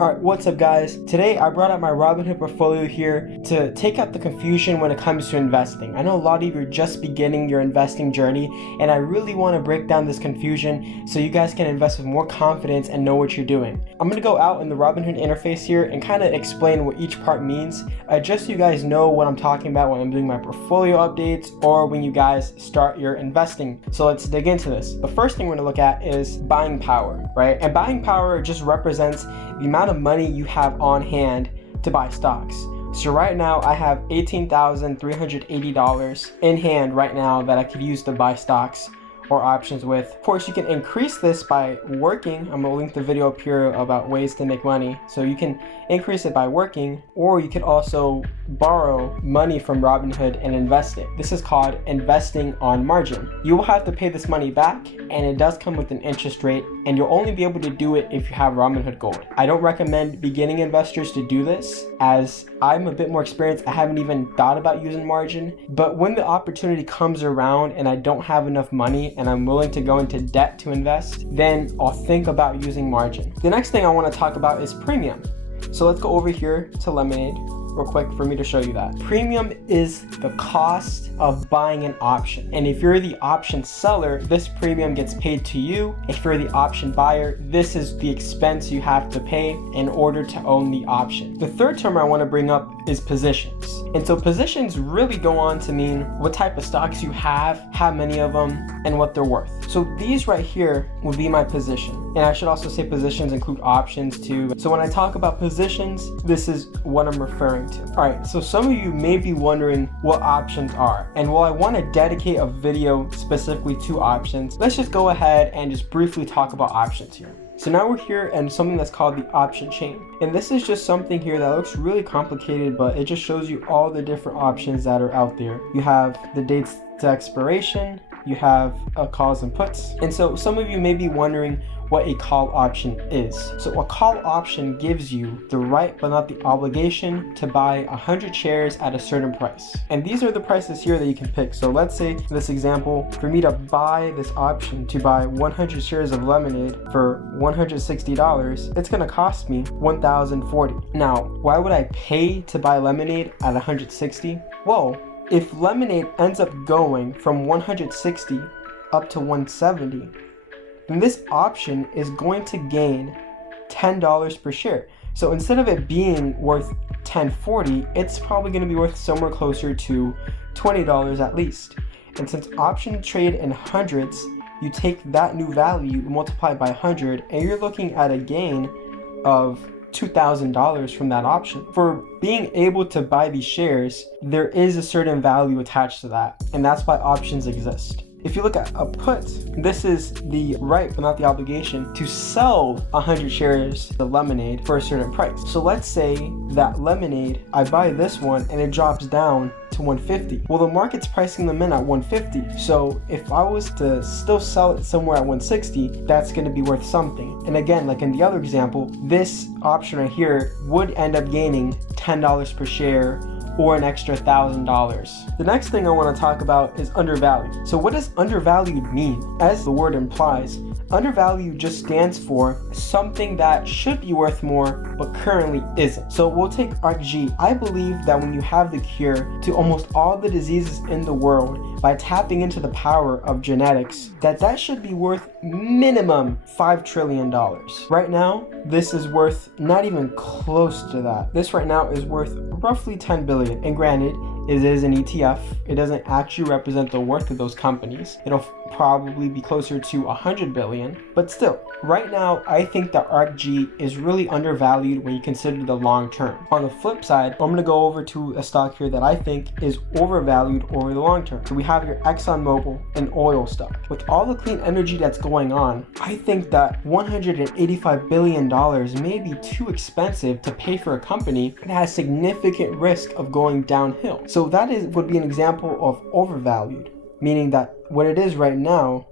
Alright, what's up guys? Today I brought out my Robinhood portfolio here to take out the confusion when it comes to investing. I know a lot of you are just beginning your investing journey, and I really want to break down this confusion so you guys can invest with more confidence and know what you're doing. I'm going to go out in the Robinhood interface here and kind of explain what each part means, just so you guys know what I'm talking about when I'm doing my portfolio updates or when you guys start your investing. So let's dig into this. The first thing we're going to look at is buying power, right? And buying power just represents the amount of money you have on hand to buy stocks. So right now I have $18,380 in hand right now that I could use to buy stocks or options with. Of course, you can increase this by working. I'm gonna link the video up here about ways to make money. So you can increase it by working, or you could also borrow money from Robinhood and invest it. This is called investing on margin. You will have to pay this money back, and it does come with an interest rate, and you'll only be able to do it if you have Robinhood Gold. I don't recommend beginning investors to do this, as I'm a bit more experienced. I haven't even thought about using margin, but when the opportunity comes around and I don't have enough money and I'm willing to go into debt to invest, then I'll think about using margin. The next thing I want to talk about is premium. So let's go over here to Lemonade real quick for me to show you that. Premium is the cost of buying an option. And if you're the option seller, this premium gets paid to you. If you're the option buyer, this is the expense you have to pay in order to own the option. The third term I want to bring up is positions. And so positions really go on to mean what type of stocks you have, how many of them, and what they're worth. So these right here would be my position. And I should also say positions include options too. So when I talk about positions, this is what I'm referring to. All right, so some of you may be wondering what options are. And while I want to dedicate a video specifically to options, let's just go ahead and just briefly talk about options here. So now we're here in something that's called the option chain. And this is just something here that looks really complicated, but it just shows you all the different options that are out there. You have the dates to expiration, you have calls and puts. And so some of you may be wondering what a call option is. So a call option gives you the right but not the obligation to buy 100 shares at a certain price. And these are the prices here that you can pick. So let's say in this example, for me to buy this option to buy 100 shares of Lemonade for $160, it's gonna cost me $1,040. Now, why would I pay to buy Lemonade at $160? Well, if Lemonade ends up going from $160 up to $170, then this option is going to gain $10 per share. So instead of it being worth $10.40, it's probably going to be worth somewhere closer to $20 at least. And since options trade in hundreds, you take that new value, multiply it by 100, and you're looking at a gain of $2,000 from that option. For being able to buy these shares, there is a certain value attached to that, and that's why options exist. If you look at a put, this is the right but not the obligation to sell 100 shares of Lemonade for a certain price. So let's say that Lemonade, I buy this one and it drops down to 150. Well, the market's pricing them in at 150. So if I was to still sell it somewhere at 160, that's going to be worth something. And again, like in the other example, this option right here would end up gaining $10 per share or an extra $1,000. The next thing I want to talk about is undervalued. So what does undervalued mean? As the word implies, undervalued just stands for something that should be worth more but currently isn't. So we'll take ARKG. I believe that when you have the cure to almost all the diseases in the world by tapping into the power of genetics, that should be worth minimum $5 trillion. Right now, this is worth not even close to that. This right now is worth roughly 10 billion. And granted, it is an ETF. It doesn't actually represent the worth of those companies. It'll probably be closer to 100 billion. But still, right now, I think that ARKG is really undervalued when you consider the long term. On the flip side, I'm going to go over to a stock here that I think is overvalued over the long term. So we have your ExxonMobil, an oil stock. With all the clean energy that's going on, I think that $185 billion may be too expensive to pay for a company that has significant risk of going downhill. So that would be an example of overvalued, meaning that what it is right now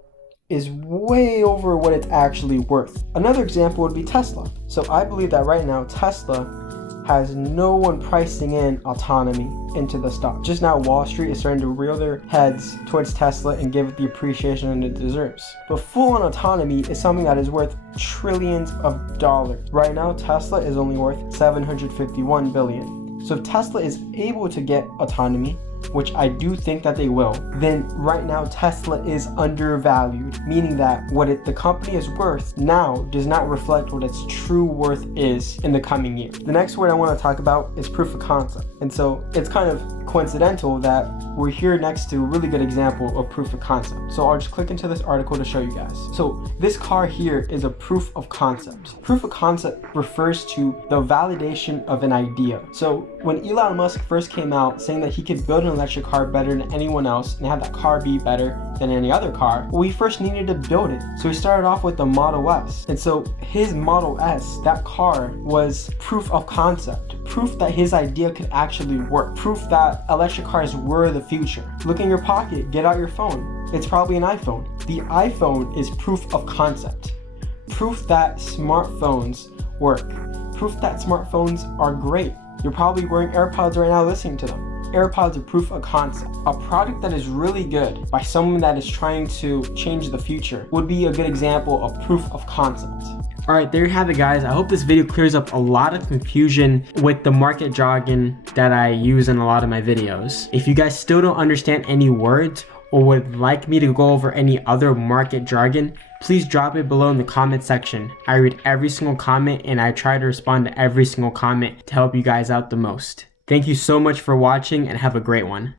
is way over what it's actually worth. Another example would be Tesla. So I believe that right now Tesla has no one pricing in autonomy into the stock. Just now, Wall Street is starting to reel their heads towards Tesla and give it the appreciation it deserves. But full-on autonomy is something that is worth trillions of dollars. Right now, Tesla is only worth 751 billion. So if Tesla is able to get autonomy, which I do think that they will, then right now Tesla is undervalued, meaning that what the company is worth now does not reflect what its true worth is in the coming years. The next word I want to talk about is proof of concept. And so it's kind of coincidental that we're here next to a really good example of proof of concept. So I'll just click into this article to show you guys. So this car here is a proof of concept. Proof of concept refers to the validation of an idea. So when Elon Musk first came out saying that he could build an electric car better than anyone else and have that car be better than any other car, well, we first needed to build it. So he started off with the Model S. And so his Model S, that car, was proof of concept. Proof that his idea could actually work. Proof that electric cars were the future. Look in your pocket, get out your phone. It's probably an iPhone. The iPhone is proof of concept. Proof that smartphones work. Proof that smartphones are great. You're probably wearing AirPods right now listening to them. AirPods are proof of concept. A product that is really good by someone that is trying to change the future would be a good example of proof of concept. Alright, there you have it, guys. I hope this video clears up a lot of confusion with the market jargon that I use in a lot of my videos. If you guys still don't understand any words or would like me to go over any other market jargon, please drop it below in the comment section. I read every single comment and I try to respond to every single comment to help you guys out the most. Thank you so much for watching and have a great one.